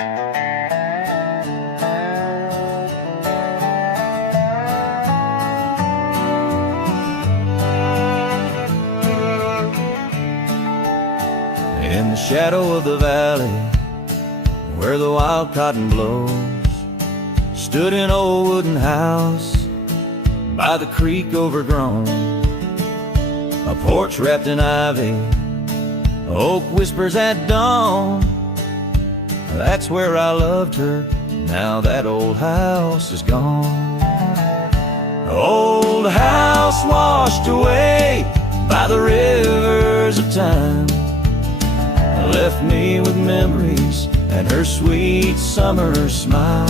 In the shadow of the valley, where the wild cotton blows, stood an old wooden house by the creek overgrown. A porch wrapped in ivy, oak whispers at dawn. That's where I loved her, now that old house is gone. Old house washed away by the rivers of time, left me with memories and her sweet summer smile.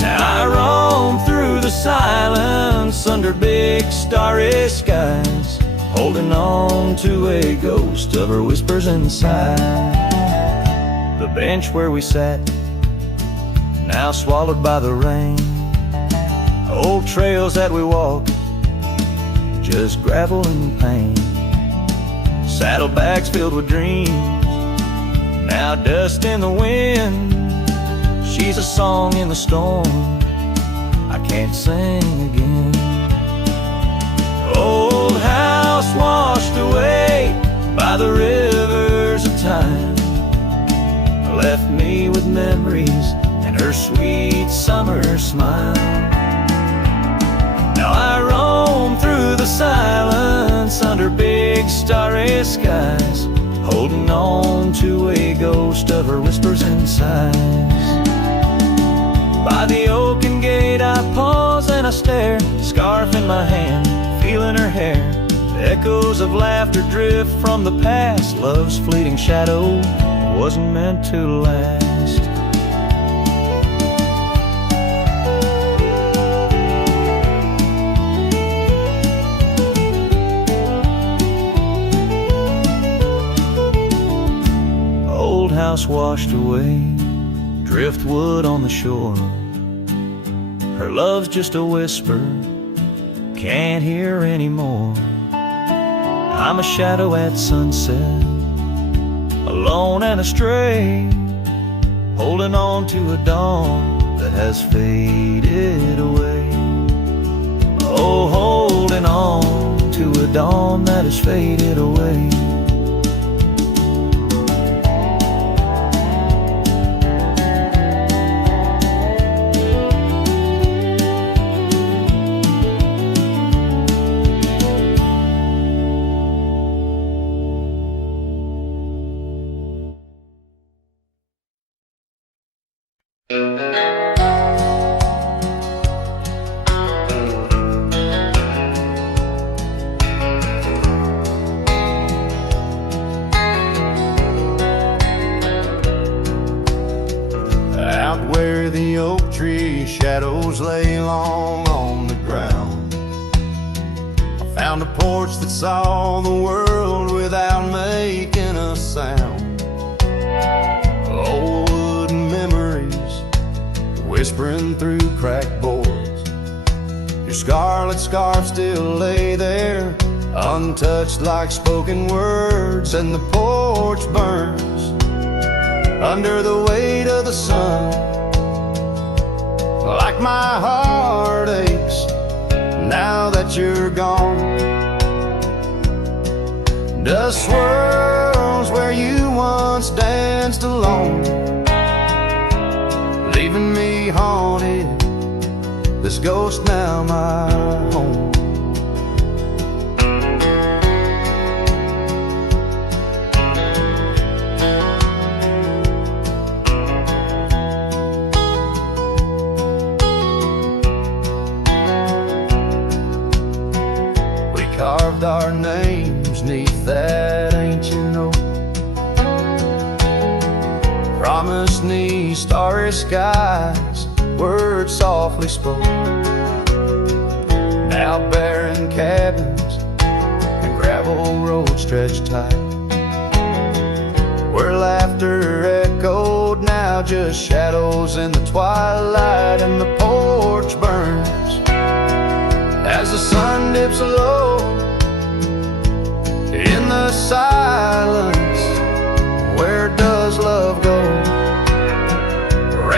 Now I roam through the silence under big starry skies, holding on to a ghost of her whispers inside. The bench where we sat, now swallowed by the rain. Old trails that we walked, just gravel and pain. Saddlebags filled with dreams, now dust in the wind. She's a song in the storm, I can't sing again. Old house washed away by the rivers of time, left me with memories and her sweet summer smile. Now I roam through the silence under big starry skies, holding on to a ghost of her whispers and sighs. By the oaken gate I pause and I stare, scarf in my hand, feeling her hair. Echoes of laughter drift from the past, love's fleeting shadow wasn't meant to last. Old house washed away, driftwood on the shore. Her love's just a whisper, can't hear anymore. I'm a shadow at sunset, alone and astray, holding on to a dawn that has faded away. Oh, holding on to a dawn that has faded away. Shadows lay long on the ground. I found a porch that saw the world without making a sound. Old wooden memories whispering through cracked boards. Your scarlet scarf still lay there, untouched like spoken words. And the porch burns under the weight of the sun, like my heart aches now that you're gone. Dust swirls where you once danced alone, leaving me haunted, this ghost now my home. Carved our names neath that ancient oak, promised me starry skies, words softly spoke. Now barren cabins and gravel roads stretch tight, where laughter echoed, now just shadows in the twilight. And the porch burns as the sun dips low in the silence. Where does love go?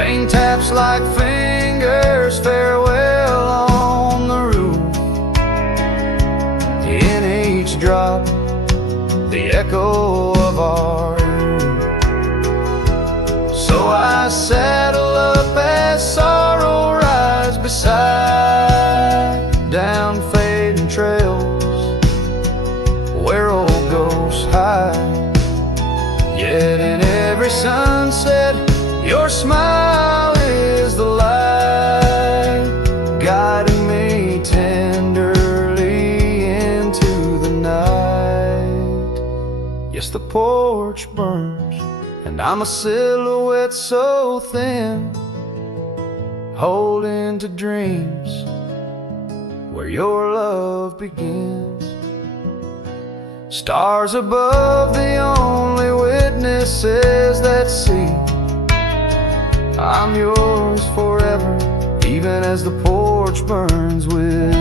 Rain taps like fingers, farewell on the roof. In each drop, the echo of our youth. So I saddle up as sorrow rides beside down fading trails where old ghosts hide. Yet in every sunset, your smile is the light, guiding me tenderly into the night. Yes, the porch burns, and I'm a silhouette so thin, holding to dreams where your love begins. Stars above, the only witnesses that see I'm yours forever, even as the porch burns with me.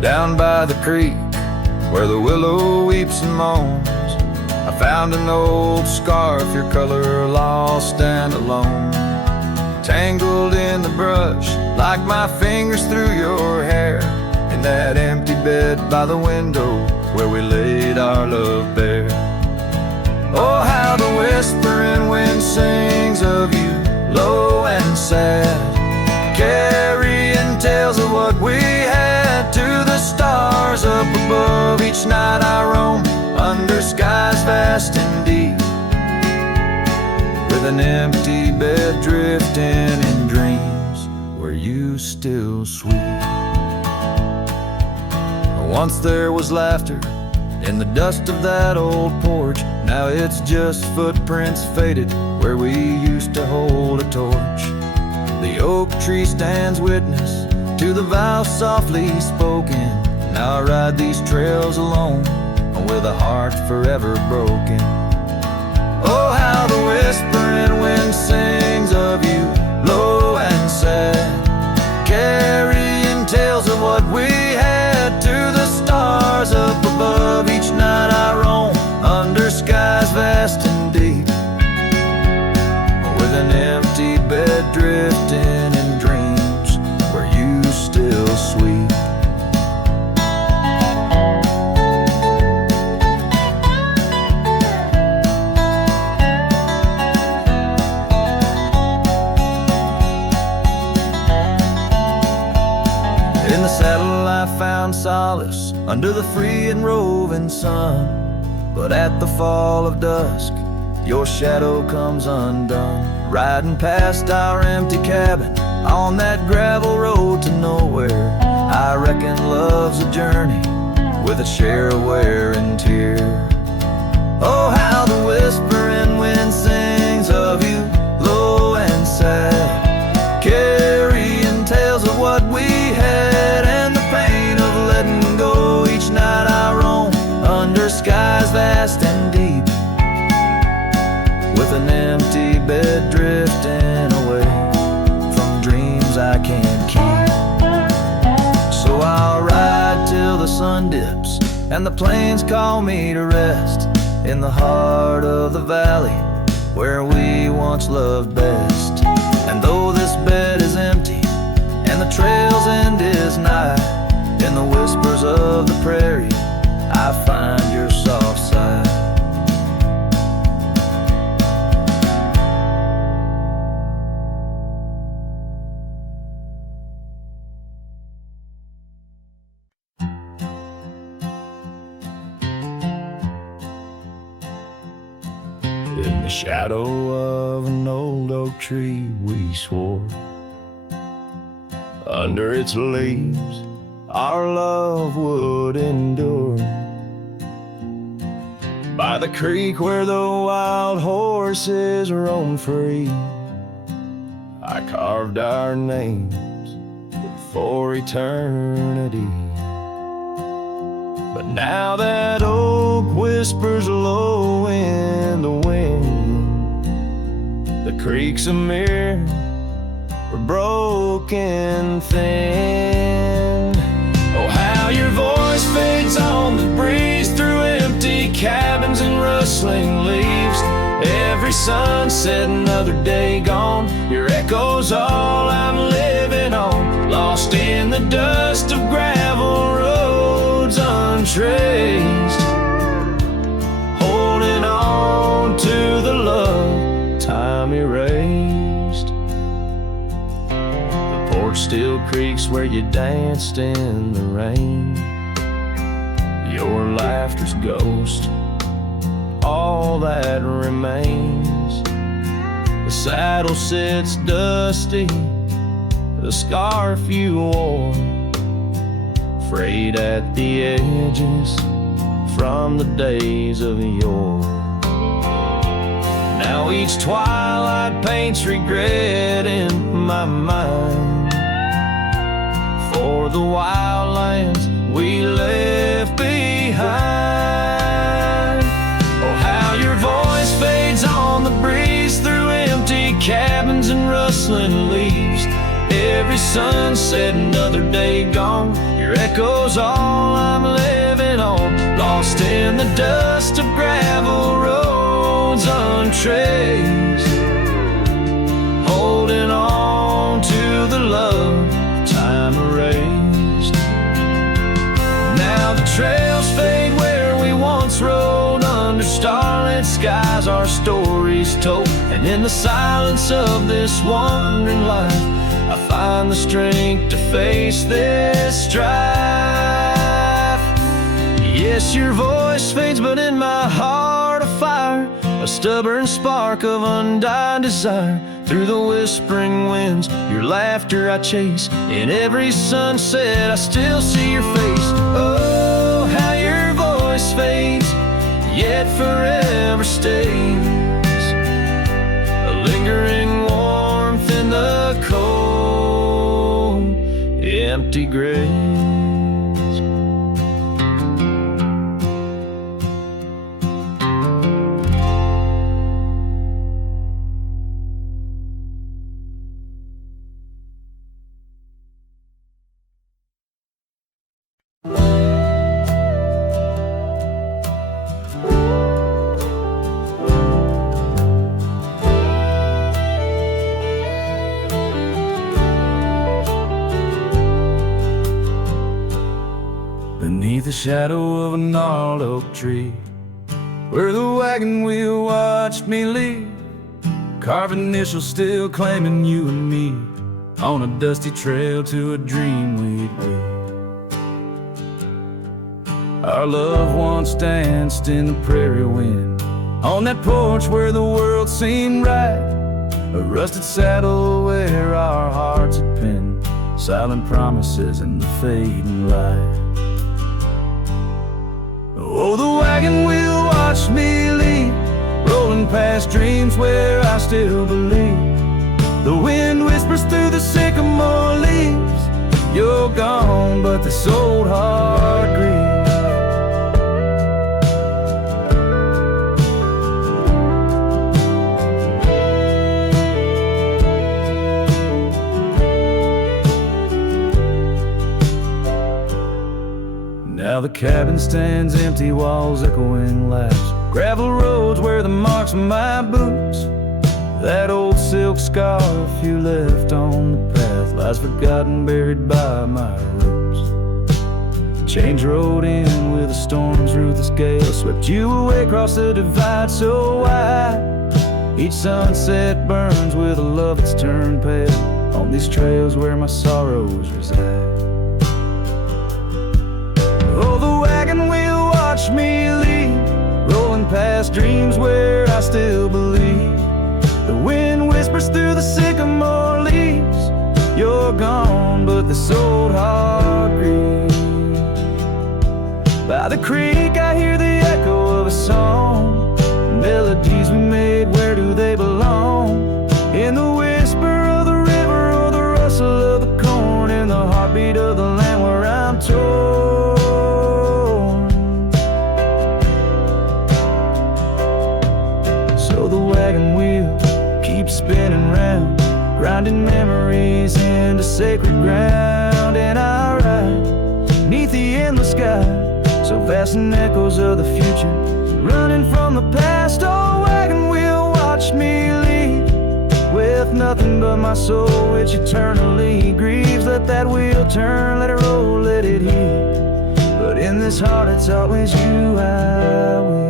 Down by the creek, where the willow weeps and moans, I found an old scarf, your color lost and alone, tangled in the brush like my fingers through your hair, in that empty bed by the window where we laid our love bare. Oh, how the whispering wind sings of you, low and sad, carrying tales of what we had to the stars up above. Each night I roam under skies vast and deep, with an empty bed drifting in dreams where you still sweep. Once there was laughter in the dust of that old porch, now it's just footprints faded where we used to hold a torch. The oak tree stands witness to the vow softly spoken. Now I ride these trails alone, with a heart forever broken. Oh, how the whispering wind sings of you, low and sad, carrying tales of what we had to the stars up above. Each night I roam under skies vast and deep, with an empty bed drifting in dreams where you still sweep. In the saddle I found solace under the free and roving sun, but at the fall of dusk your shadow comes undone. Riding past our empty cabin on that gravel road to nowhere, I reckon love's a journey with a share of wear and tear. Oh, how the whispering wind sings of you, low and sad, carrying tales of what we had and the pain of letting go. Each night I roam under skies vast and deep, with an empty bed drifting away from dreams I can't keep. So I'll ride till the sun dips and the plains call me to rest, in the heart of the valley where we once loved best. And though this bed is empty and the trail's end is nigh, in the whispers of the prairie I find your soft side. In the shadow of an old oak tree we swore, under its leaves our love would endure. by the creek where the wild horses roam free. I carved our names for eternity. But now that oak whispers low in the wind, the creek's a mirror for broken thin. Oh, how your voice fades on the breeze through empty cabins and rustling leaves. Every sunset, another day gone, your echo's all I'm living on. Lost in the dust of gravel roads untraced, holding on to the love time erased. The porch still creaks where you danced in the rain. Your laughter's ghost, all that remains. The saddle sits dusty, the scarf you wore, frayed at the edges from the days of yore. Now each twilight paints regret in my mind for the wild lands we left behind. Oh, how your voice fades on the breeze through empty cabins and rustling leaves. Every sunset, another day gone, your echo's all I'm living on. Lost in the dust of gravel roads untraced, holding on to the love time erased. Now the trails fade where we once rode, under starlit skies our stories told. And in the silence of this wandering life, I find the strength to face this strife. Yes, your voice fades, but in my heart a fire, a stubborn spark of undying desire. Through the whispering winds, your laughter I chase. In every sunset, I still see your face. Oh, how your voice fades, yet forever stays. A lingering warmth in the cold, empty graves. Beneath the shadow of a gnarled oak tree, where the wagon wheel watched me leave, carved initials still claiming you and me, on a dusty trail to a dream we'd be. Our love once danced in the prairie wind, on that porch where the world seemed right, a rusted saddle where our hearts had pinned, silent promises in the fading light. Oh, the wagon wheel watched me leave, rolling past dreams where I still believe. The wind whispers through the sycamore leaves, you're gone, but this old heart grieves. Now the cabin stands empty, walls echoing laughs, gravel roads where the marks of my boots. That old silk scarf you left on the path lies forgotten, buried by my roots. Change rode in with a storm's ruthless gale, swept you away across the divide so wide. Each sunset burns with a love that's turned pale, on these trails where my sorrows reside. Oh, the wagon wheel watched me leave, rolling past dreams where I still believe. The wind whispers through the sycamore leaves, you're gone, but this old heart grieves. By the creek I hear the echo of a song, grinding memories into sacred ground. And I ride neath the endless sky, so vast and echoes of the future, running from the past. Oh, wagon wheel, watch me leave, with nothing but my soul, which eternally grieves. Let that wheel turn, let it roll, let it heal, but in this heart it's always you I will.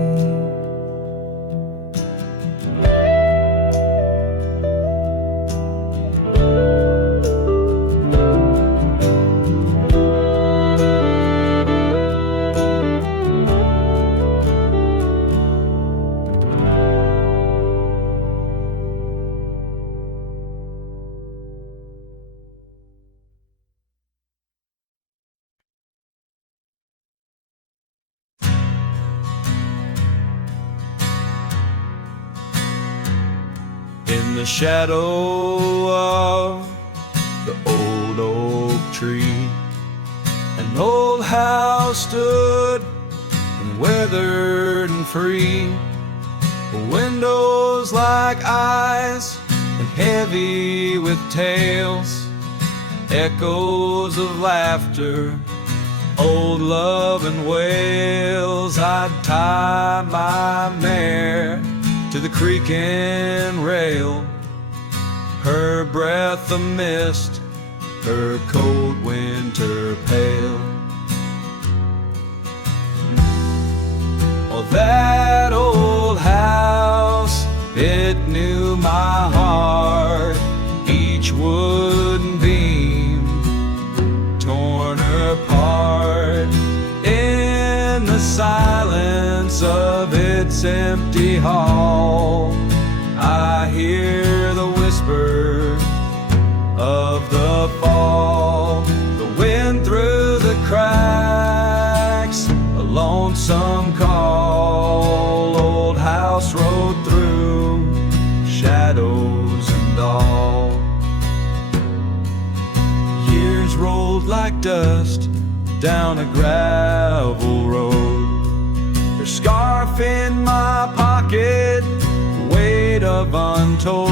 In the shadow of the old oak tree, an old house stood, and weathered and free. Windows like eyes, and heavy with tales, echoes of laughter, old love and wails. I'd tie my mare to the creaking rail, her breath a mist, her cold winter pale. Oh, that old house, it knew my heart, each wooden beam torn apart. In the silence of its empty hall, I hear the whisper of the fall, the wind through the cracks, a lonesome call. Old house rode through, shadows and all. Years rolled like dust down a gravel road, her scarf in my pocket, weight of untold.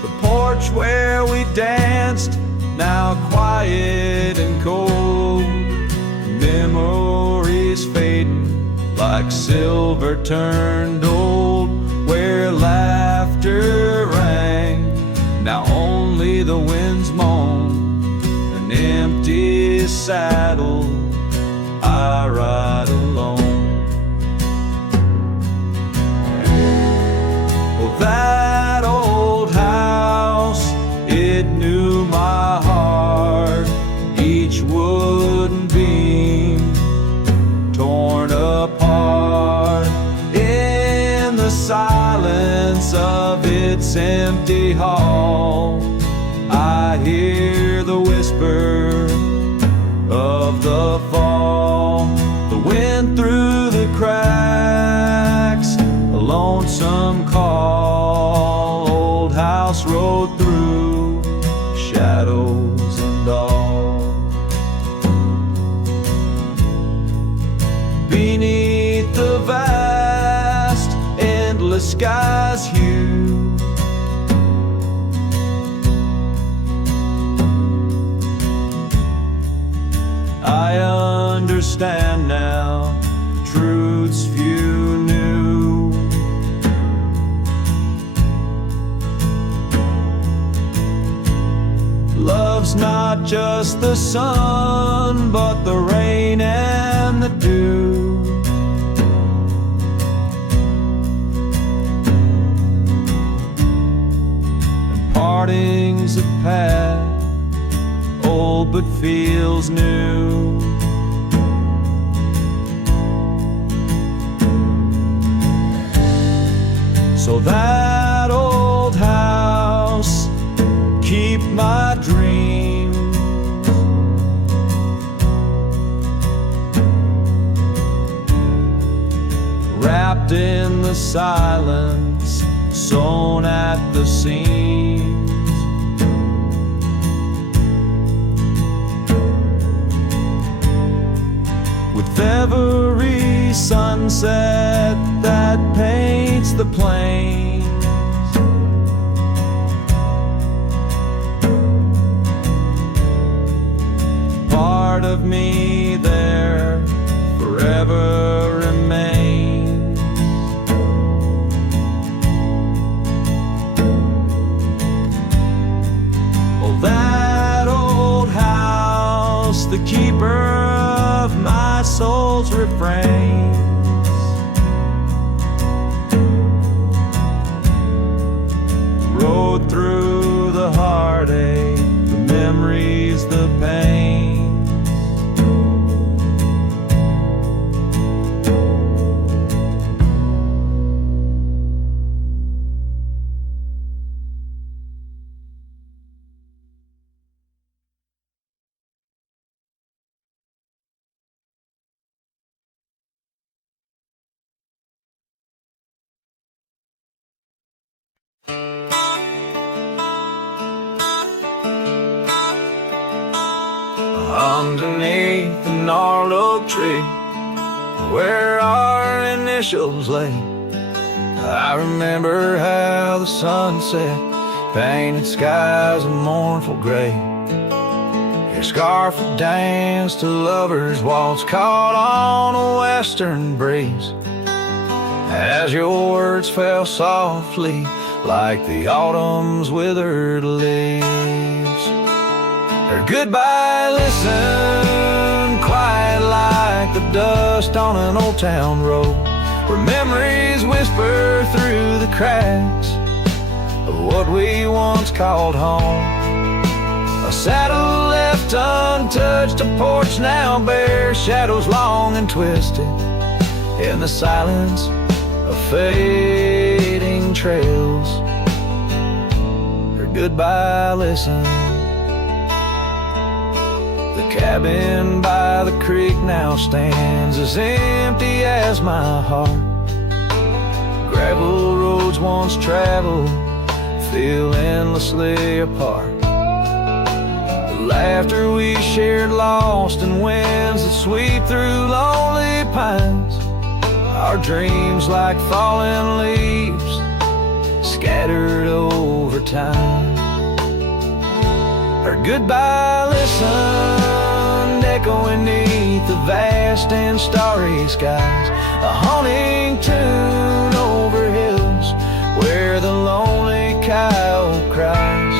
The porch where we danced, now quiet and cold. Memories fading like silver turned old, where laughter rang, now only the winds moan. An empty saddle, I ride alone. Well, that old house, it knew my heart, each wooden beam torn apart. In the silence of its empty hall, I hear the whisper of the fall, the wind through the cracks, a lonesome call. Old house rode through, shadows and all. Beneath the vast, endless sky's hue, I understand now truths few knew. Love's not just the sun, but the rain and the dew. And partings of past, old but feels new. So that old house, keep my dreams, wrapped in the silence, sewn at the seams. With every sunset that paints the plains, underneath the gnarled oak tree where our initials lay. I remember how the sunset painted skies a mournful gray. Your scarf would dance to lovers' waltz caught on a western breeze, as your words fell softly like the autumn's withered leaves. Her goodbye listened quiet like the dust on an old town road, where memories whisper through the cracks of what we once called home. A saddle left untouched, a porch now bare, shadows long and twisted in the silence of fading trails. Her goodbye listened. The cabin by the creek now stands as empty as my heart. Gravel roads once traveled feel endlessly apart. The laughter we shared lost in winds that sweep through lonely pines. Our dreams like fallen leaves scattered over time. Her goodbye listened, echoing beneath the vast and starry skies, a haunting tune over hills where the lonely coyote cries,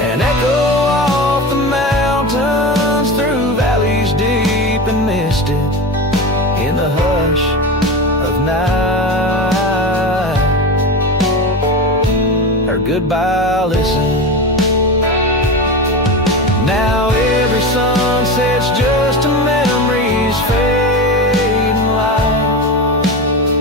an echo off the mountains through valleys deep and misted in the hush of night. Her goodbye listen. Now every sunset's just a memory's fading light,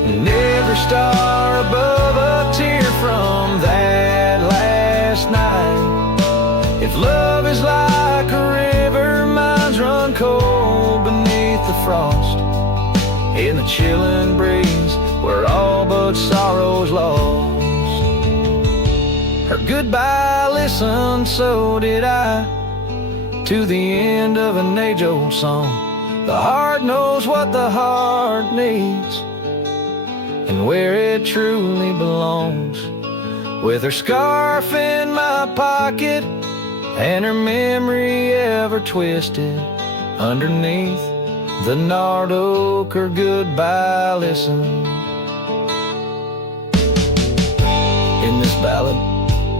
and every star above a tear from that last night. If love is like a river, mine's run cold beneath the frost, in the chilling breeze where all but sorrow's lost. Her goodbye listened, so did I, to the end of an age-old song. The heart knows what the heart needs and where it truly belongs. With her scarf in my pocket and her memory ever twisted underneath the gnarled oak, her goodbye listen. In this ballad,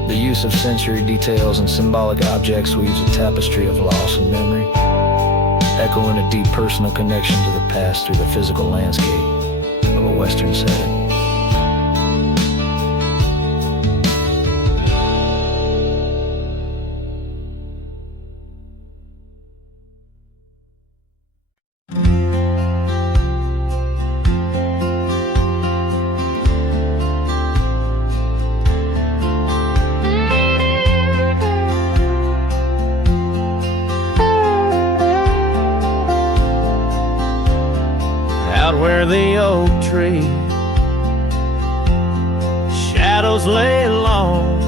the use of sensory details and symbolic objects weaves a tapestry of loss and memory, echoing a deep personal connection to the past through the physical landscape of a Western setting. Where the oak tree shadows lay long,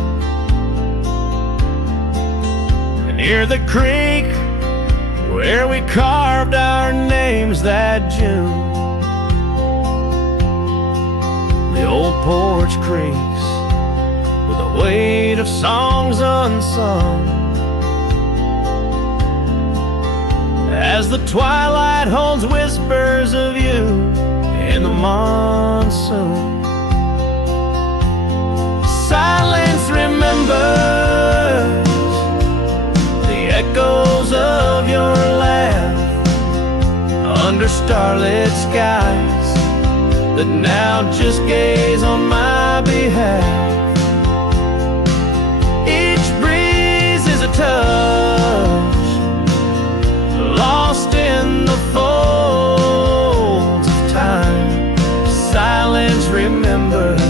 and near the creek where we carved our names that June, the old porch creaks with the weight of songs unsung, as the twilight holds whispers of you in the monsoon. Silence remembers the echoes of your laugh under starlit skies that now just gaze on my behalf. Each breeze is a touch lost in the folds of time. Silence remembers,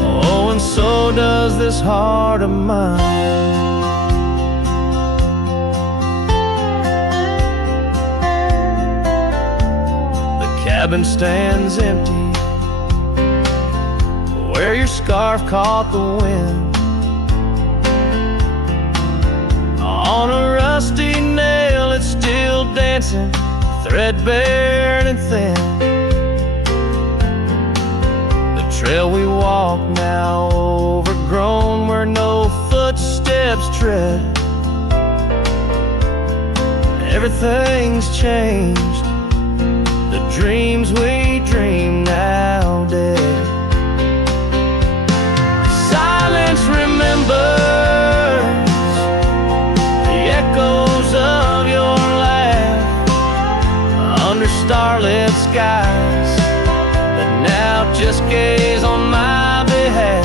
oh, and so does this heart of mine. The cabin stands empty where your scarf caught the wind. On a rusty nail still dancing, threadbare and thin. The trail we walk now overgrown, where no footsteps tread. Everything's changed, the dreams we dream now dead. Silence remembers the echoes of your laugh under starlit skies that now just gaze on my behalf.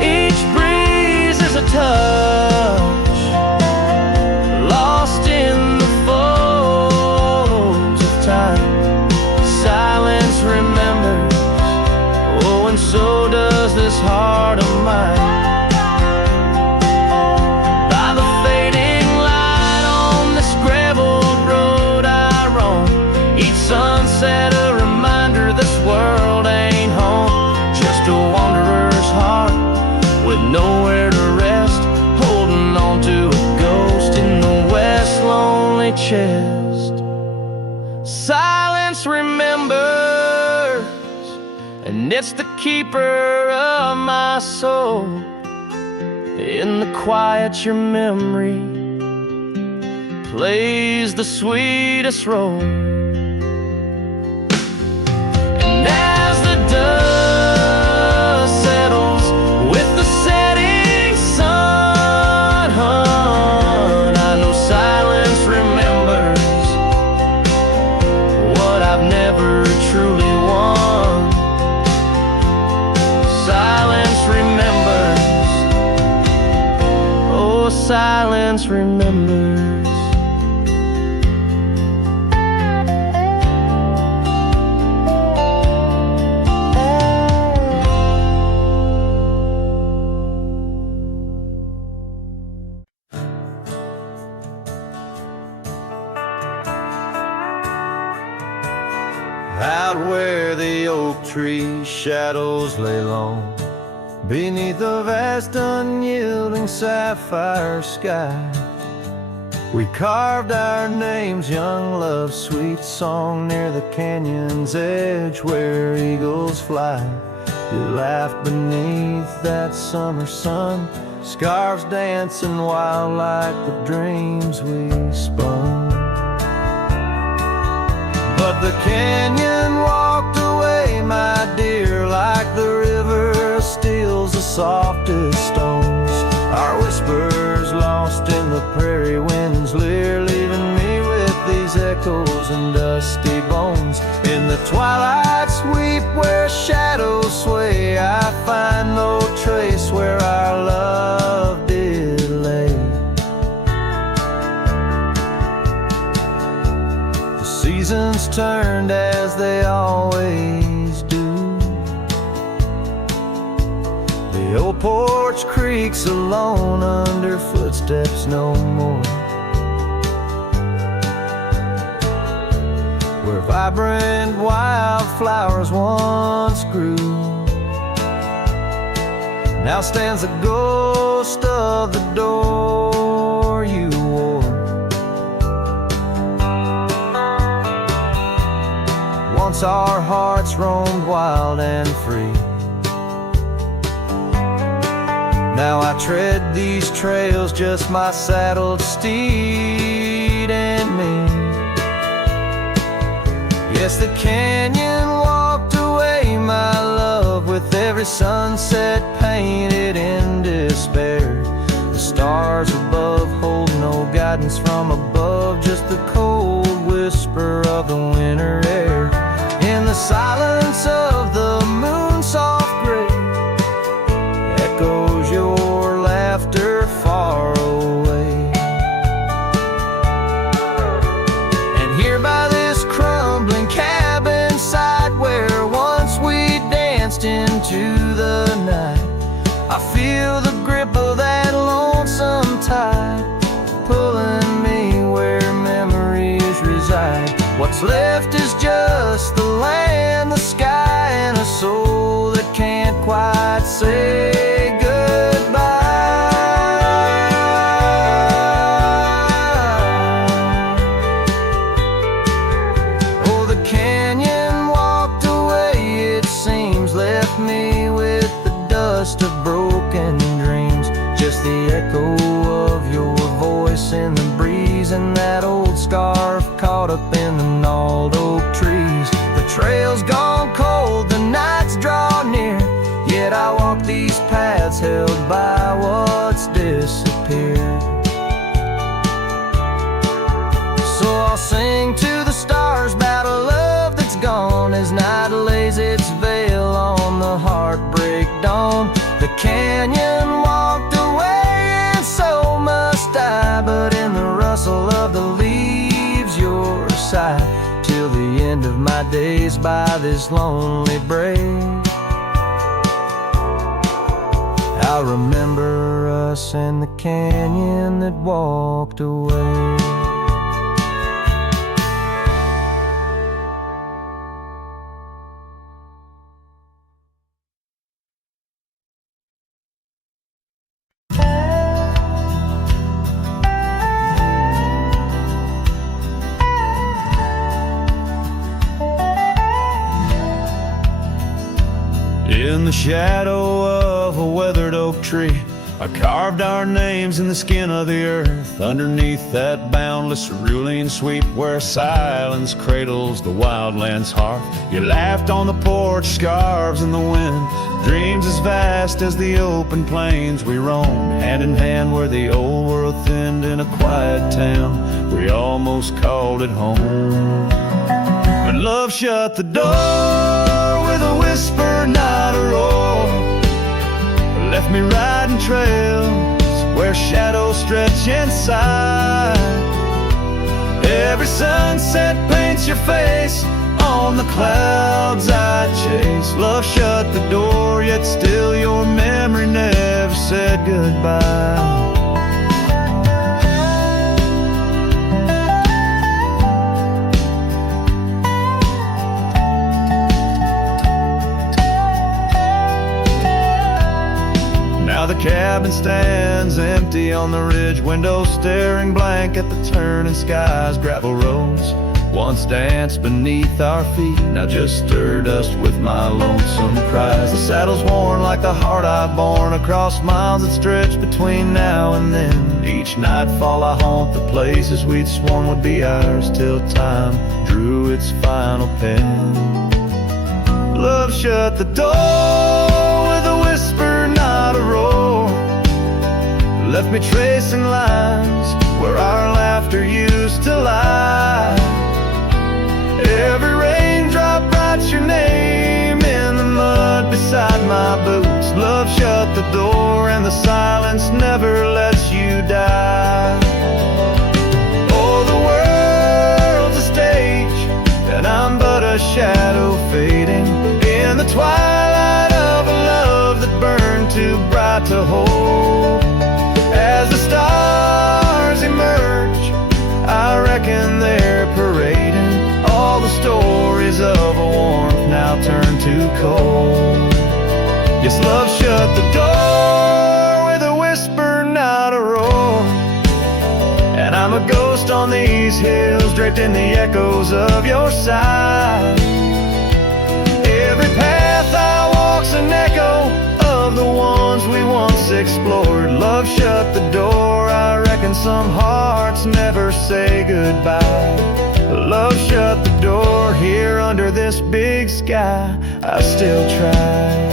Each breeze is a touch, lost in the folds of time. Silence remembers, oh, and so does this heart of mine. By the fading light on this graveled road I roam, each sunset a reminder this world ain't home. Just a wanderer's heart with nowhere to rest, holding on to a ghost in the west lonely chest. Silence remembers, and it's the keeper of my soul. In the quiet your memory plays the sweetest role. And as the dust settles with the setting sun, I know silence remembers what I've never truly won. Silence remembers, oh, silence remembers. Out where the oak tree shadows lay long, beneath a vast unyielding sapphire sky, we carved our names, young love's sweet song, near the canyon's edge where eagles fly. You laughed beneath that summer sun, scarves dancing wild like the dreams we spun. But the canyon walked away, my dear, like the river steals the softest stones. Our whispers lost in the prairie wind's leer, leaving me with these echoes and dusty bones. In the twilight sweep where shadows sway, I find no trace where our love did lay. Seasons turned as they always do. The old porch creaks alone under footsteps no more, where vibrant wildflowers once grew. Now stands the ghost of the door you wore. Once our hearts roamed wild and free. Now I tread these trails, just my saddled steed and me. Yes, the canyon walked away, my love, with every sunset painted in despair. The stars above hold no guidance from above, just the cold whisper of the winter air. In the silence of the moon's soft gray, echoes your laughter far away. And here by this crumbling cabin site, where once we danced into the night, I feel the grip of that lonesome tide, pulling me where memories reside. What's left is just the land, the I'll sing to the stars about a love that's gone as night lays its veil on the heartbreak dawn. The canyon walked away and so must I, but in the rustle of the leaves your sight, till the end of my days by this lonely break. I remember us and the canyon that walked away. In the shadow of a weathered oak tree, I carved our names in the skin of the earth. Underneath that boundless cerulean sweep where silence cradles the wildland's heart, you laughed on the porch, scarves in the wind, dreams as vast as the open plains we roamed. Hand in hand where the old world thinned in a quiet town, we almost called it home. But love shut the door with a whisper, not a roar. Left me riding trails where shadows stretch inside. Every sunset paints your face on the clouds I chase. Love shut the door, yet still your memory never said goodbye. The cabin stands empty on the ridge, windows staring blank at the turning skies. Gravel roads once danced beneath our feet, now just stir dust with my lonesome cries. The saddle's worn like the heart I've borne across miles that stretch between now and then. Each nightfall I haunt the places we'd sworn would be ours, till time drew its final pen. Love shut the door with a whisper, not a roar. Left me tracing lines where our laughter used to lie. Every raindrop writes your name in the mud beside my boots. Love shut the door and the silence never lets you die. Oh, the world's a stage and I'm but a shadow fading in the twilight of a love that burned too bright to hold. As the stars emerge, I reckon they're parading all the stories of a warmth now turned to cold. Yes, love shut the door with a whisper, not a roar. And I'm a ghost on these hills, draped in the echoes of your side. Every path I walk's an echo of the ones we once explored. Love shut the door, I reckon some hearts never say goodbye. Love shut the door, here under this big sky, I still try.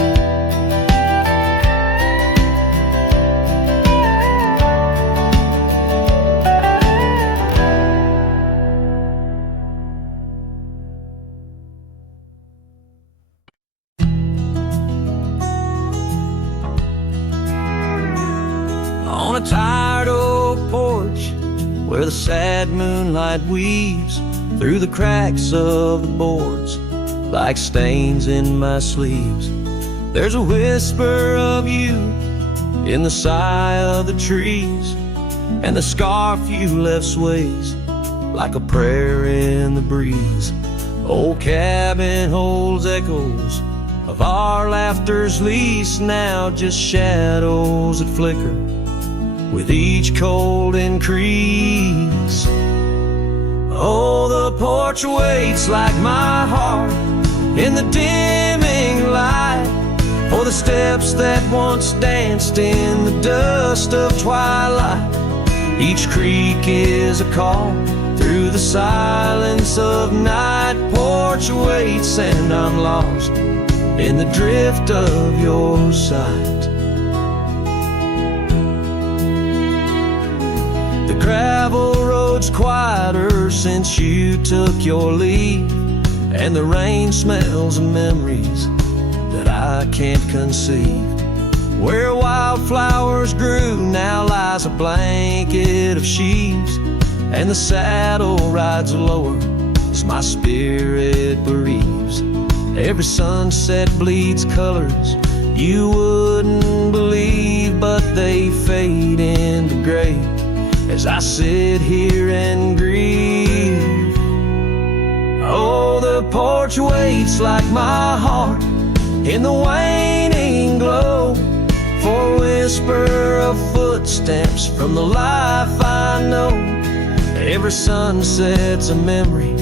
On a tired old porch where the sad moonlight weaves through the cracks of the boards like stains in my sleeves, there's a whisper of you in the sigh of the trees, and the scarf you left sways like a prayer in the breeze. Old cabin holds echoes of our laughter's lease, now just shadows that flicker with each cold increase. Oh, the porch waits like my heart in the dimming light for the steps that once danced in the dust of twilight. Each creak is a call through the silence of night. Porch waits and I'm lost in the drift of your sight. The gravel road road's quieter since you took your leave, and the rain smells of memories that I can't conceive. Where wildflowers grew now lies a blanket of sheaves, and the saddle rides lower as my spirit bereaves. Every sunset bleeds colors you wouldn't believe, but they fade into gray as I sit here and grieve. Oh, the porch waits like my heart in the waning glow, for a whisper of footsteps from the life I know. Every sunset's a memory,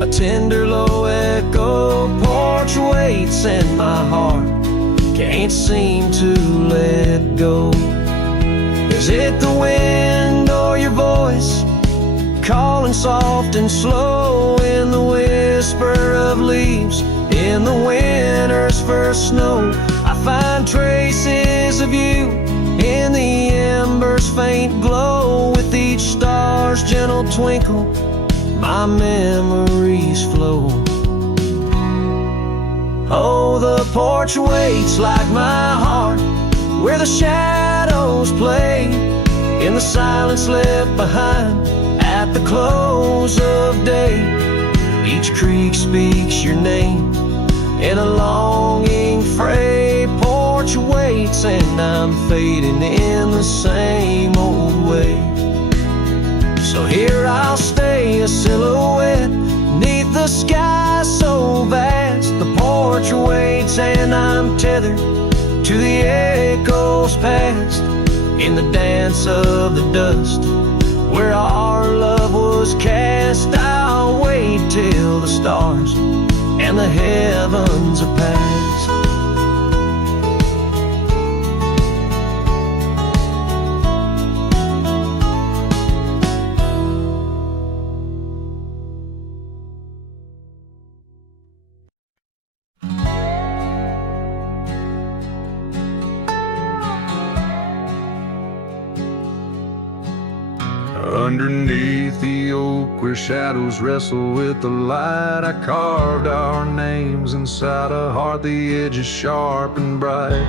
a tender low echo. Porch waits and my heart can't seem to let go. Is it the wind or your voice calling soft and slow in the whisper of leaves in the winter's first snow? I find traces of you in the embers' faint glow. With each star's gentle twinkle, my memories flow. Oh, the porch waits like my heart, where the shadows play in the silence left behind at the close of day. Each creek speaks your name in a longing fray. Porch waits and I'm fading in the same old way. So here I'll stay, a silhouette neath the sky so vast. The porch waits and I'm tethered to the echoes past. In the dance of the dust where our love was cast, I'll wait till the stars and the heavens are past. Underneath the oak where shadows wrestle with the light, I carved our names inside a heart, the edges sharp and bright.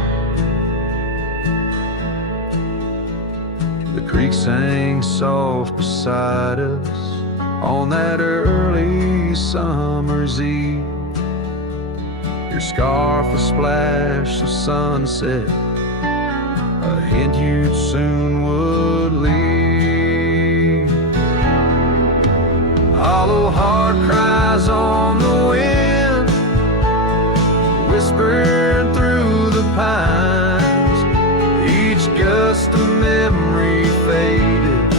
The creek sang soft beside us on that early summer's eve. Your scarf a splash of sunset, a hint you soon would leave. Hollow heart cries on the wind, whispered through the pines. Each gust of memory faded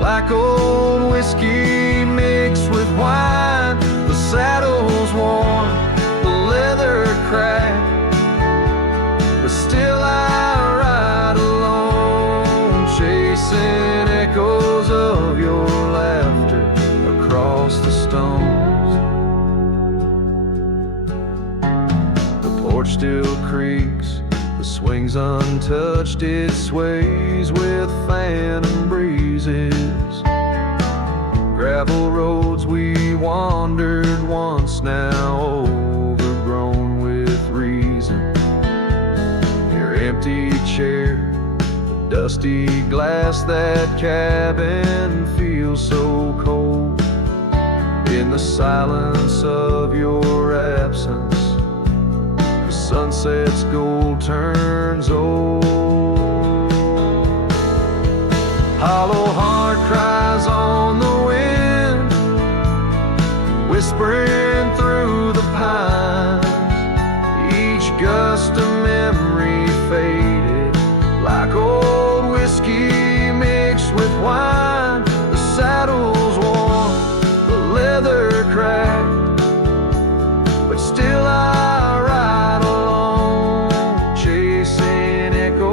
like old whiskey mixed with wine. The saddle's worn, the leather cracked, but still I ride alone, chasing echoes of your laughter across the stones. The porch still creaks, the swing's untouched, it sways with phantom breezes. Gravel roads we wandered once, now overgrown with reason. Your empty chair, the dusty glass, that cabin feels so cold. In the silence of your absence, the sunset's gold turns old. Hollow heart cries on the wind, whispering through the pines. Each gust of memory faded like old whiskey mixed with wine. The saddle's worn, the leather cracked, but still I ride alone, chasing echoes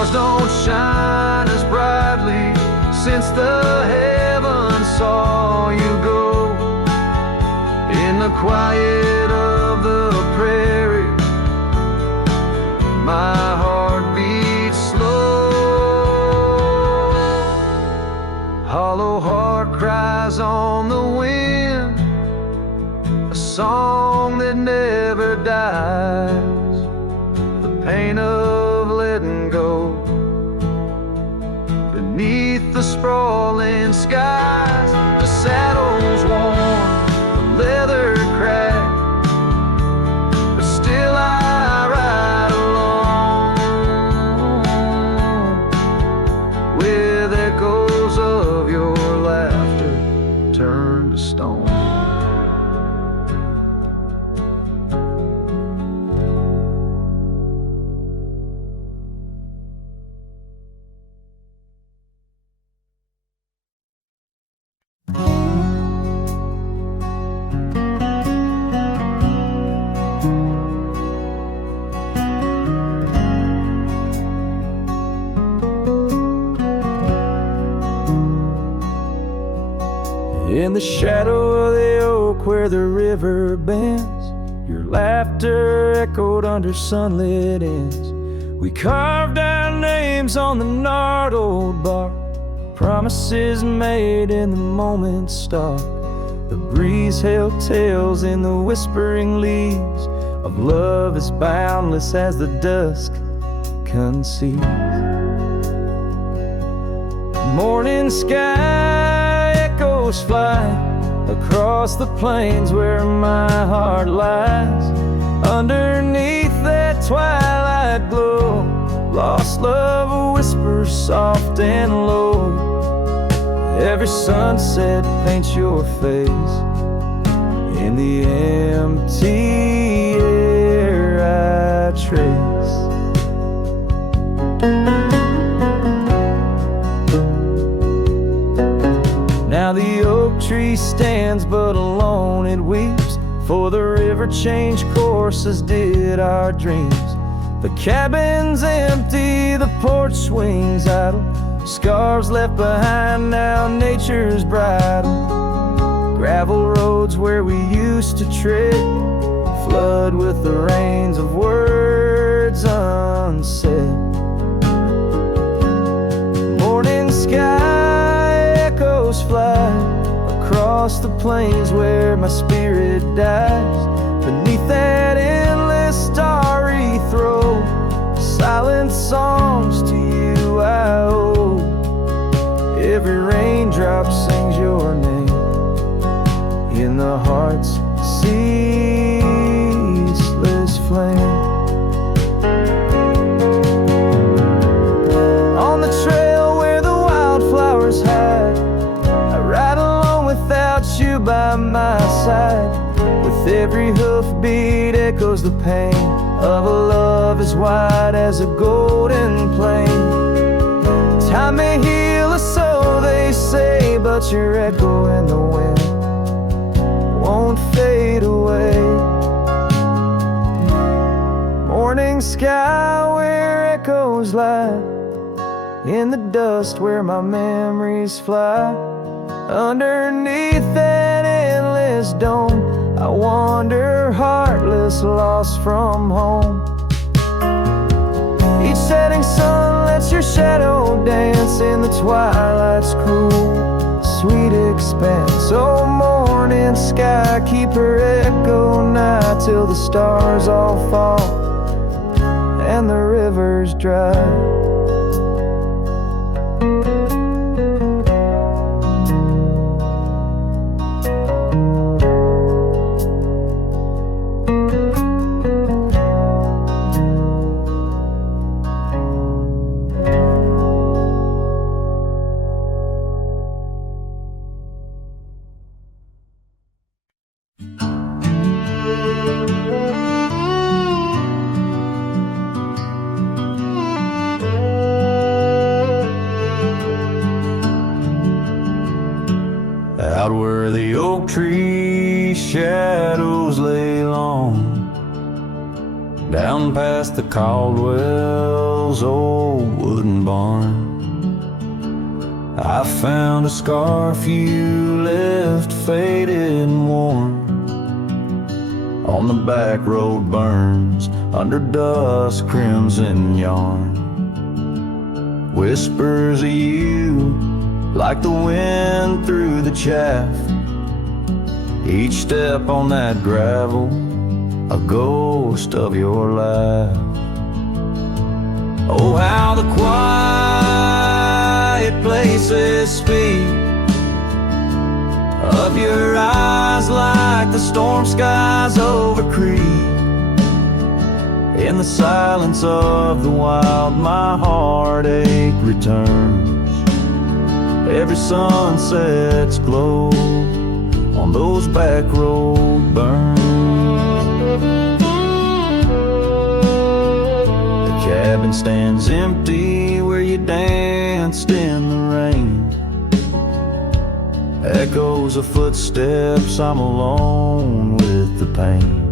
stars don't shine as brightly since the heavens saw you go. In the quiet of the prairie, my heart beats slow. Hollow heart cries on the wind, a song that never dies, the pain of letting go. Beneath the sprawling skies, the saddle's worn, the leather cracked, but still I ride along with echoes of your laughter turned to stone. In the shadow of the oak where the river bends, your laughter echoed under sunlit ends. We carved our names on the gnarled old bark, promises made in the moment's start. The breeze held tales in the whispering leaves of love as boundless as the dusk conceives. Morning sky echoes fly across the plains where my heart lies. Underneath that twilight glow, lost love whispers soft and low. Every sunset paints your face in the empty air I trace. Now the oak tree stands but alone it weeps, for the river changed courses did our dreams. The cabin's empty, the porch swings idle, scars left behind now nature's bridle. Gravel roads where we used to tread flood with the rains of words unsaid. Morning sky echoes fly across the plains where my spirit dies. Beneath that endless starry throw, silent songs to you I owe. Every raindrop sings your name in the heart's ceaseless flame. On the trail where the wildflowers hide, I ride along without you by my side. With every hoofbeat echoes the pain of a love as wide as a golden plain. Time may heal us, so they say, but your echo in the wind won't fade away. Morning sky where echoes lie, in the dust where my memories fly. Underneath that endless dome, I wander heartless, lost from home. Each setting sun lets your shadow dance in the twilight's cruel, sweet expanse. Oh, morning sky, keep her echo nigh till the stars all fall and the rivers dry. Out where the oak tree shadows lay long, down past the Caldwell uncle's old wooden barn. I found a scarf you left faded and worn. On the back road burns under dust crimson yarn. Whispers of you like the wind through the chaff. Each step on that gravel, a ghost of your laugh. Oh, how the quiet places speak of your eyes like the storm skies over Crete. In the silence of the wild, my heartache returns. Every sunset's glow on those back road burns. The cabin stands empty where you danced in the rain. Echoes of footsteps, I'm alone with the pain.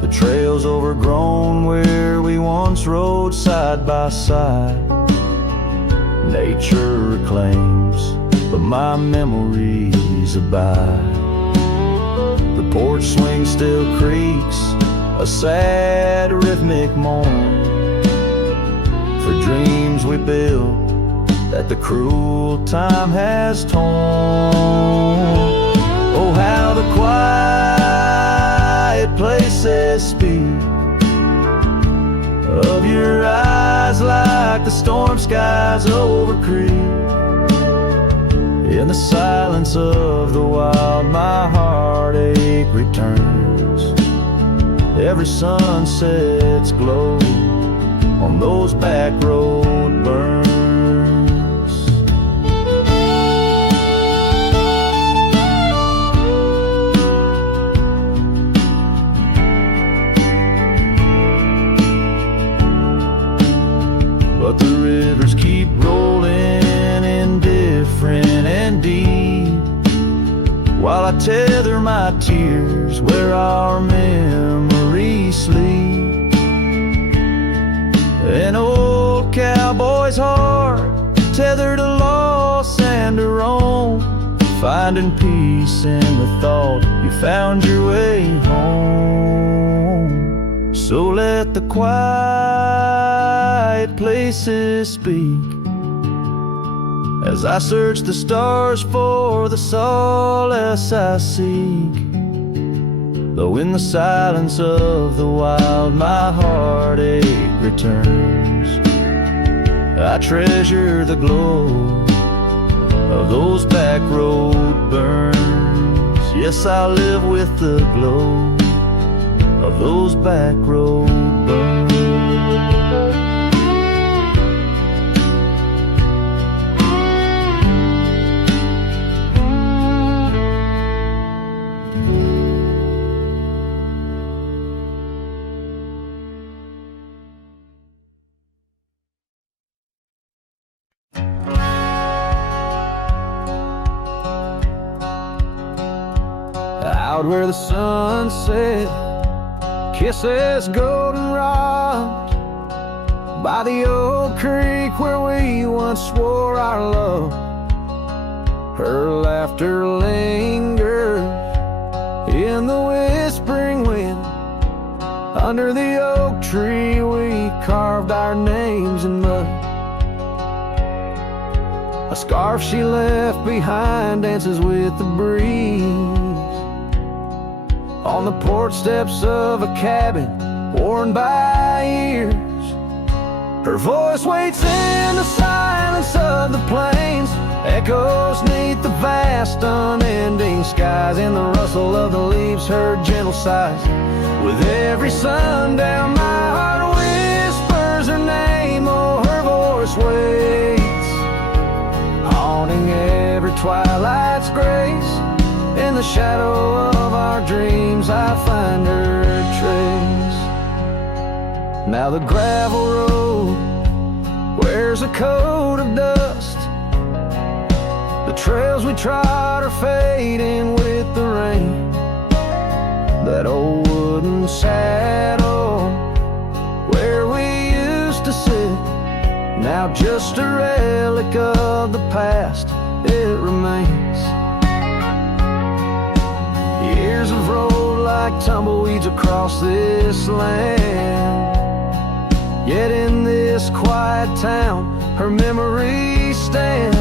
The trail's overgrown where we once rode side by side. Nature reclaims, but my memories abide. The porch swing still creaks, a sad rhythmic moan, for dreams we built that the cruel time has torn. Oh, how the quiet places speak of your eyes like the storm skies over Crete. In the silence of the wild, my heartache returns. Every sunset's glow on those back road burns. But the rivers keep rolling, indifferent and deep, while I tether my tears where our memories sleep. An old cowboy's heart tethered to loss and to roam, finding peace in the thought you found your way home. So let the quiet places speak as I search the stars for the solace I seek. Though in the silence of the wild, my heartache returns, I treasure the glow of those back road burns. Yes, I live with the glow of those back road burns. Out where the sunset kisses goldenrod, by the old creek where we once swore our love, her laughter lingers in the whispering wind. Under the oak tree we carved our names in mud. A scarf she left behind dances with the breeze on the porch steps of a cabin worn by years. Her voice waits in the silence of the plains, echoes neath the vast unending skies. In the rustle of the leaves her gentle sighs. With every sundown my heart whispers her name. Oh, her voice waits, haunting every twilight's grace. In the shadow of our dreams I find her trace. Now the gravel road wears a coat of dust. The trails we trod are fading with the rain. That old wooden saddle where we now just a relic of the past, it remains. Years have rolled like tumbleweeds across this land, yet in this quiet town, her memory stands.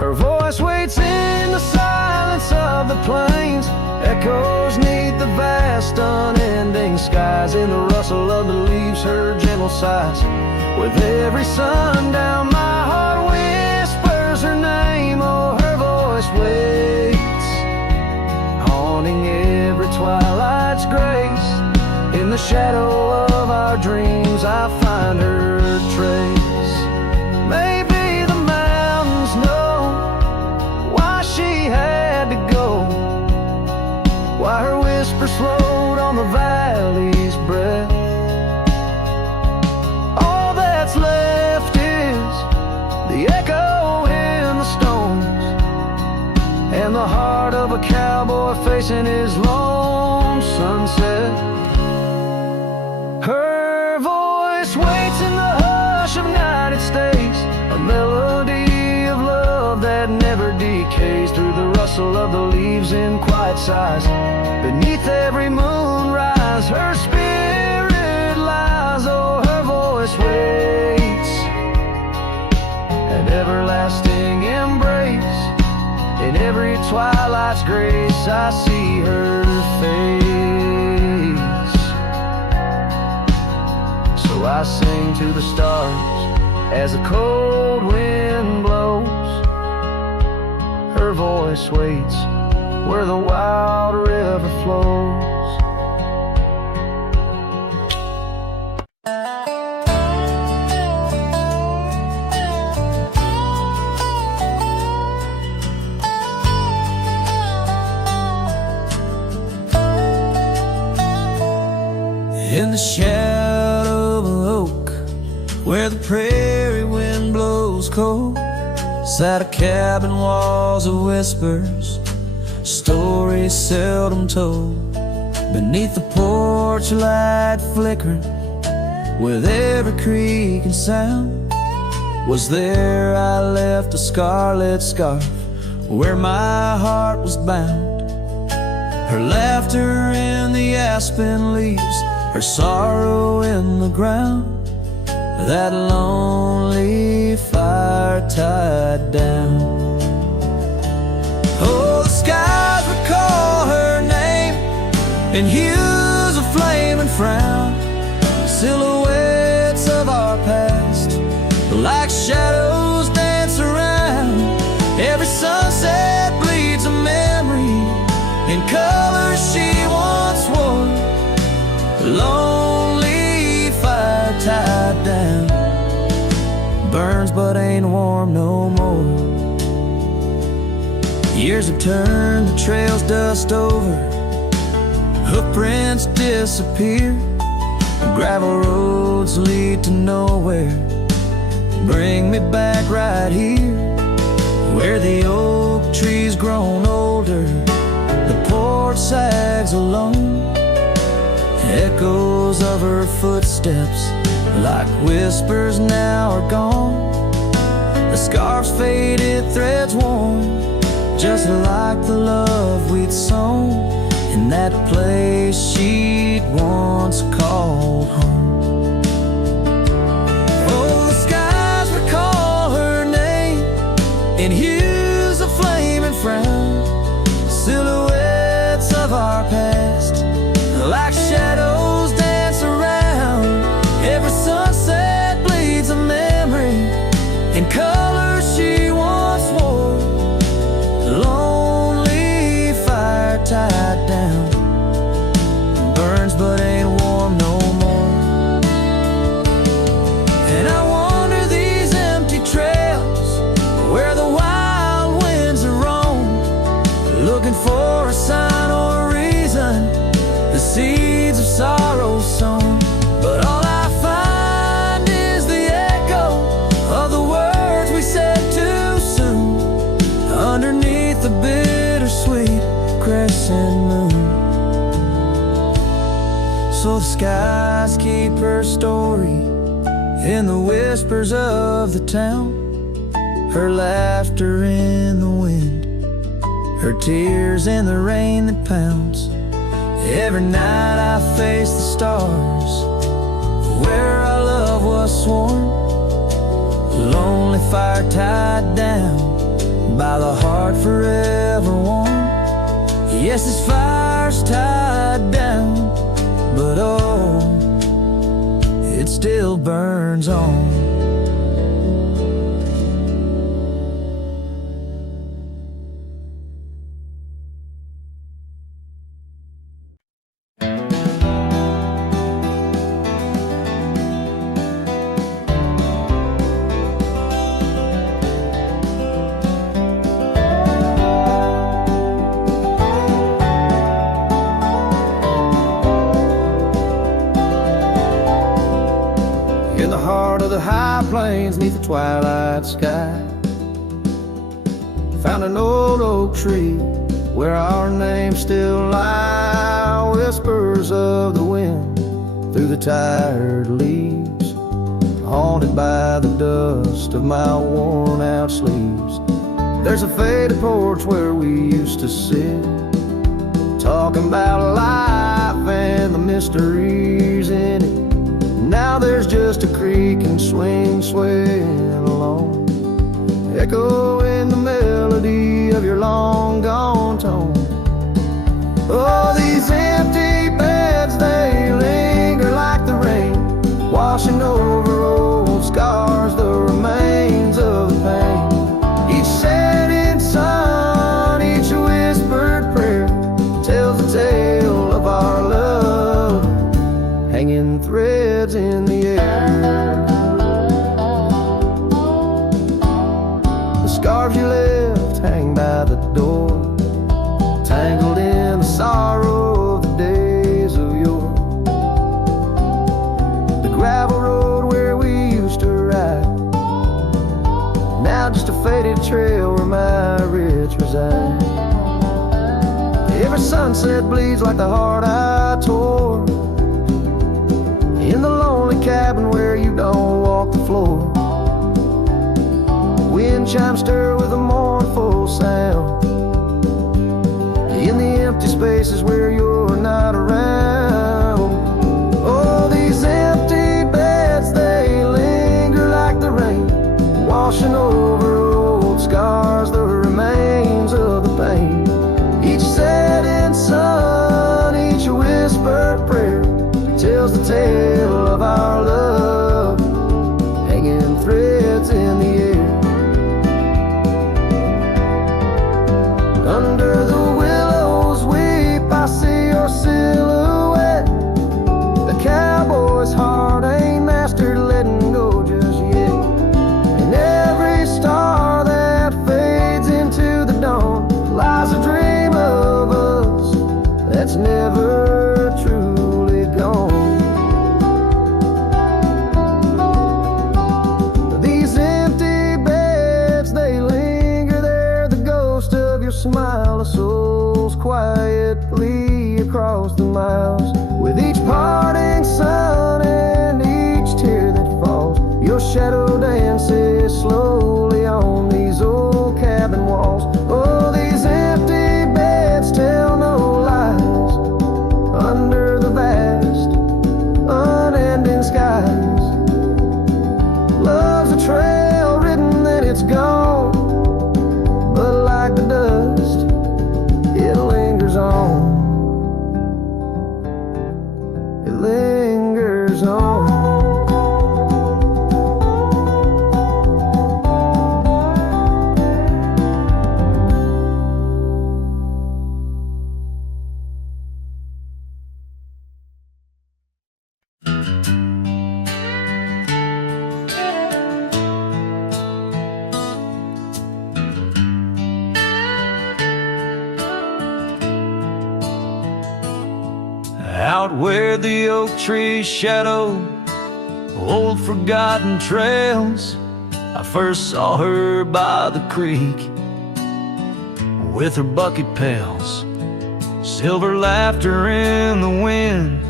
Her voice waits in the silence of the plains, echoes neath the vast unending skies. In the rustle of the leaves, her gentle sighs. With every sundown, my heart whispers her name. Oh, her voice waits, haunting every twilight's grace. In the shadow of our dreams, I find her trace. Maybe the mountains know why she had to go, why her whisper slowed on the valley's breath. All that's left is the echo in the stones, and the heart of a cowboy facing his lone sunset. Her voice waits in the hush of night, it stays a melody of love that never decays. Through the rustle of the leaves in quiet sighs, beneath every moonrise, her spirit lies. Oh, her voice waits, an everlasting embrace. In every twilight's grace, I see her face. So I sing to the stars as the cold wind blows. Her voice waits where the wild river flows. In the shadow of an oak, where the prairie wind blows cold, sat a cabin, walls of whispers, stories seldom told. Beneath the porch light flickering, with every creak and sound, was there I left a scarlet scarf where my heart was bound. Her laughter in the aspen leaves, her sorrow in the ground, that lonely fire tied down. Oh, the skies recall her name in hues of flame and frown, silhouettes of our past, like shadows dance around. Every sunset bleeds a memory in colors she once wore. Lonely fire tied down, burns but ain't warm no more. Years have turned the trails dust over, hoofprints disappear, gravel roads lead to nowhere. Bring me back right here, where the oak tree's grown older, the porch sags alone. Echoes of her footsteps, like whispers, now are gone. The scarf's faded, threads worn, just like the love we'd sown in that place she'd once called home. Oh, the skies recall her name in hues of flame and frown, silhouettes of our past, like shadows dance around. Every sunset bleeds a memory in colors she once wore. Lonely fire tied down, burns but ain't warm no more. And I wander these empty trails where the wild winds are roam, looking for a sign or a reason, the seeds of sorrow sown. But all I find is the echo of the words we said too soon, underneath the bittersweet crescent moon. So the skies keep her story In the whispers of the town, her laughter in the wind, her tears in the rain that pounds. Every night I face the stars, where our love was sworn. Lonely fire tied down by the heart forever warm. Yes, this fire's tied down, but oh, it still burns on. In the heart of the high plains, neath the twilight sky, found an old oak tree where our names still lie. Whispers of the wind through the tired leaves, haunted by the dust of my worn out sleeves. There's a faded porch where we used to sit, talking about life and the mysteries in it. Now there's just a creaking swing swaying along, echoing the melody of your long gone tone. Oh, these empty beds, they linger like the rain, washing over old scars, the remains of the pain. Each setting sun, each whispered prayer tells the tale of our love, hanging threads in the air. The scarves you left hang by the door, tangled in the sorrow of the days of yore. The gravel road where we used to ride, now just a faded trail where my rich reside. Every sunset bleeds like the heart I tore, in the lonely cabin where you don't walk the floor. Wind chimes stir with a mournful sound, in the empty spaces where you're not around. Oh, these empty beds, they linger like the rain, washing over old scars, the remains of the pain. Each setting sun, each whispered prayer tells the tale of our love, hanging threads in the air. Under the willows weep, I see your silhouette. The cowboy's heart ain't mastered letting go just yet. And every star that fades into the dawn lies a dream of us that's never truly gone. Smile, the souls quietly across the miles, with each parting sun and each tear that falls. Your shadow dances slowly on these old cabin walls. Oh, these empty beds tell no lies, under the vast, unending skies. Love's a trail written and it's gone, but like the dust, it lingers on. It lingers on. Out where the oak trees shadow old forgotten trails, I first saw her by the creek with her bucket pails. Silver laughter in the wind,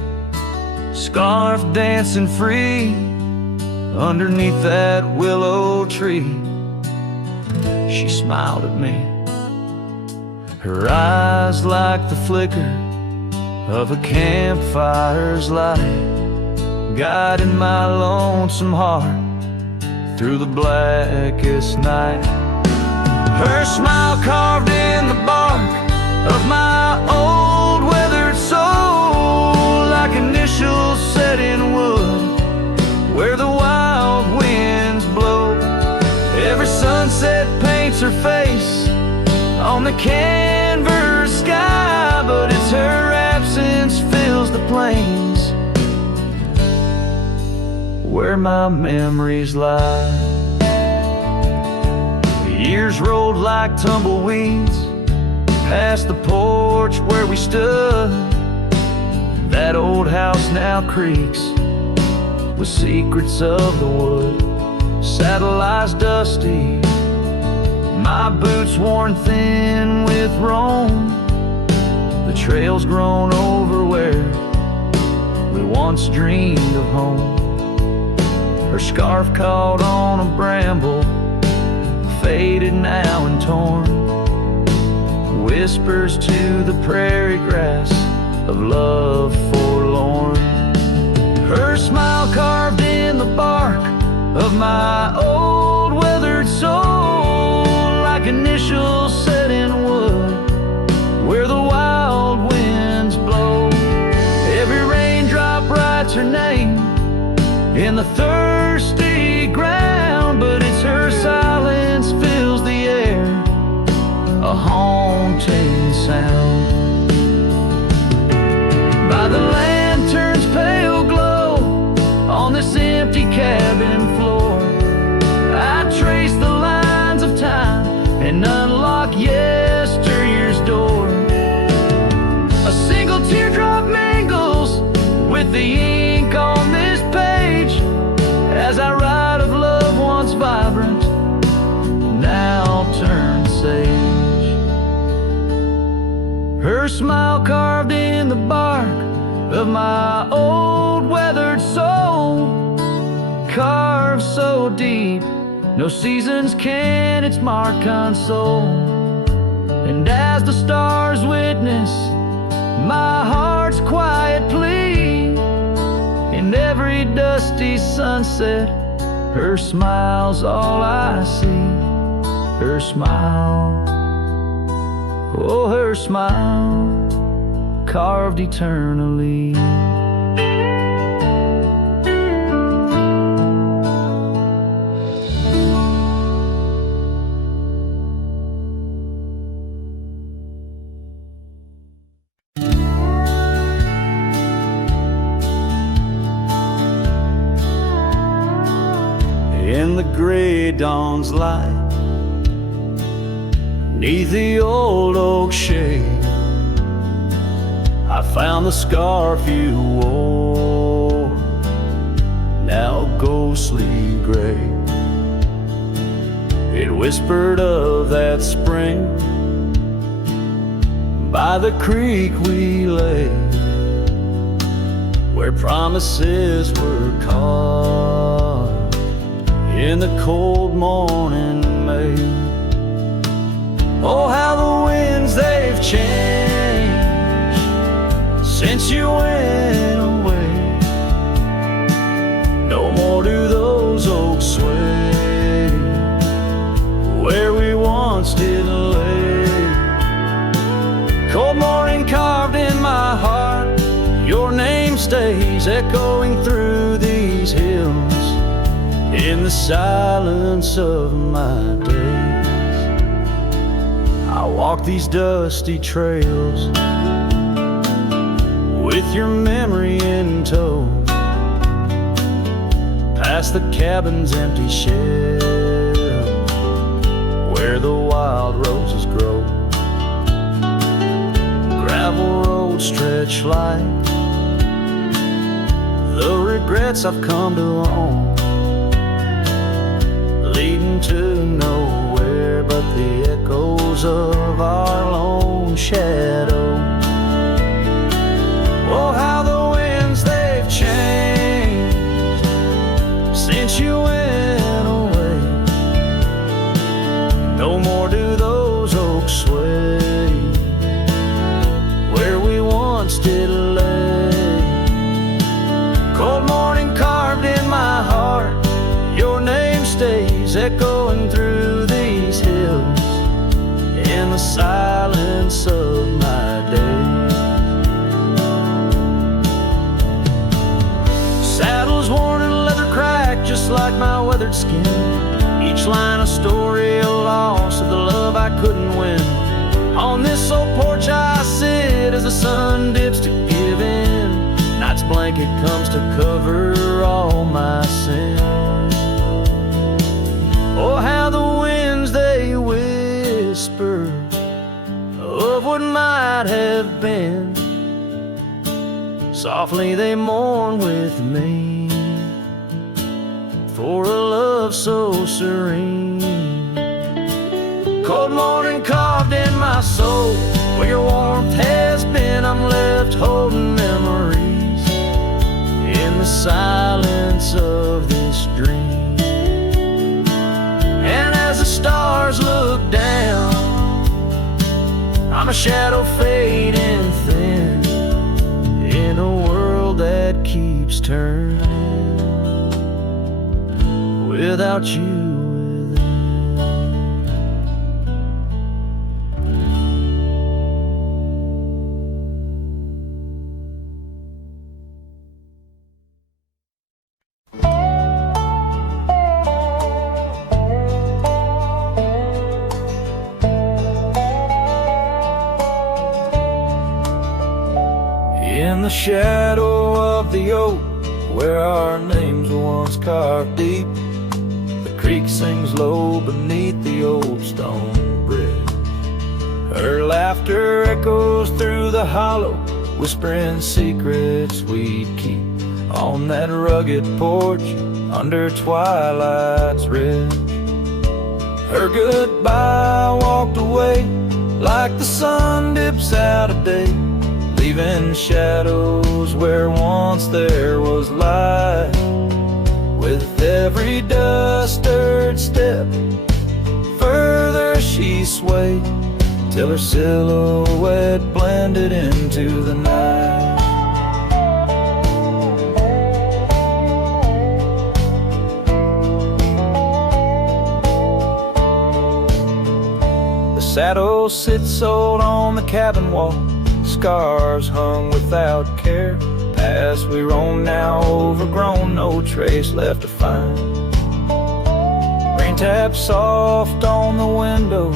scarf dancing free, underneath that willow tree. She smiled at me, her eyes like the flicker of a campfire's light, guiding my lonesome heart through the blackest night. Her smile carved in the bark of my old weathered soul, like initials set in wood where the wild winds blow. Every sunset paints her face on the canvas sky, but it's her absence fills the plains where my memories lie. The years rolled like tumbleweeds past the porch where we stood. That old house now creaks with secrets of the wood. Saddle eyes dusty, my boots worn thin with Rome. The trail's grown over where we once dreamed of home. Her scarf caught on a bramble, faded now and torn, whispers to the prairie grass of love forlorn. Her smile carved in the bark of my old weathered soul, like initials set in wood where the wild winds blow. Every raindrop writes her name in the thirsty ground, but it's her silence fills the air, a haunting sound. By the lantern's pale glow on this empty cabin floor, I trace the lines of time and unlock yesteryear's door. A single teardrop mingles with the ink on this page as I write of love once vibrant, now turned sage. Her smile carved in the bark of my old weathered soul, carved so deep no seasons can its mark console. And as the stars witness my heart's quiet plea, in every dusty sunset her smile's all I see. Her smile, oh her smile, carved eternally. In the gray dawn's light, 'neath the old oak shade, I found the scarf you wore, now ghostly gray. It whispered of that spring by the creek we lay, where promises were carved in the cold morning May. Oh, how the winds they've changed since you went away. No more do those oaks sway where we once did lay. Cold morning carved in my heart, your name stays echoing through these hills in the silence of my days. I walk these dusty trails with your memory in tow, past the cabin's empty shell where the wild roses grow. Gravel roads stretch like the regrets I've come to own, leading to nowhere but the echoes of our lone shadow. Oh, how the winds they've changed since you nor do those oaks sway where we once did lay. Cold morning carved in my heart, your name stays echoing through these hills in the silence of my days. Saddles worn and leather cracked just like my weathered skin, each line a story, a loss of the love I couldn't win. On this old porch I sit as the sun dips to give in, night's blanket comes to cover all my sin. Oh, how the winds they whisper of what might have been, softly they mourn with me for a love so serene. Cold morning carved in my soul, where your warmth has been, I'm left holding memories in the silence of this dream. And as the stars look down, I'm a shadow fading thin in a world that keeps turning without you within. In the shadow of the oak, where our names were once carved deep, the creek sings low beneath the old stone bridge. Her laughter echoes through the hollow, whispering secrets we'd keep on that rugged porch under twilight's ridge. Her goodbye walked away like the sun dips out of day, leaving shadows where once there was light. With every dust-stirred step, further she swayed, till her silhouette blended into the night. The saddle sits old on the cabin wall, scars hung without care. Past we roam now overgrown, no trace left to find. Rain taps soft on the window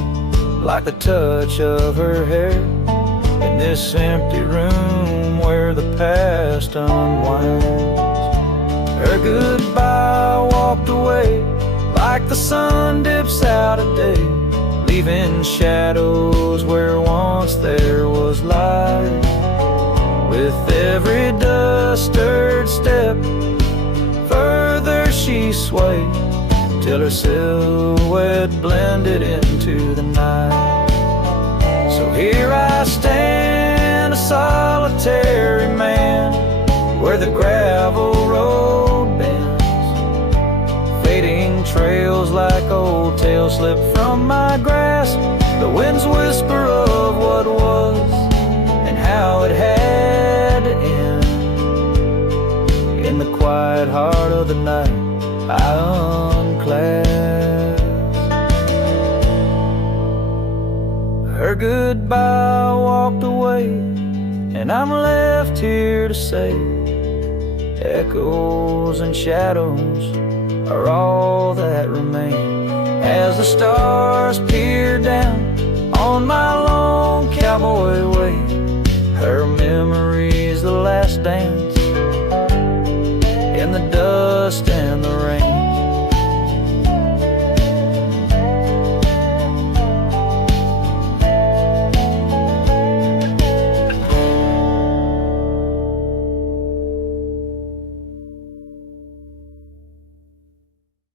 like the touch of her hair, in this empty room where the past unwinds. Her goodbye walked away like the sun dips out of day, leaving shadows where once there was light. With every dust-stirred step, further she swayed, till her silhouette blended into the night. So here I stand, a solitary man, where the gravel road bends, fading trails like old tales slip from my grasp. The wind's whisper of what was and how it had to end. In the quiet heart of the night, I unclasp. Her goodbye walked away, and I'm left here to say, echoes and shadows are all that remain, as the stars peer down on my long cowboy way. Her memory's the last dance in the dust and the rain.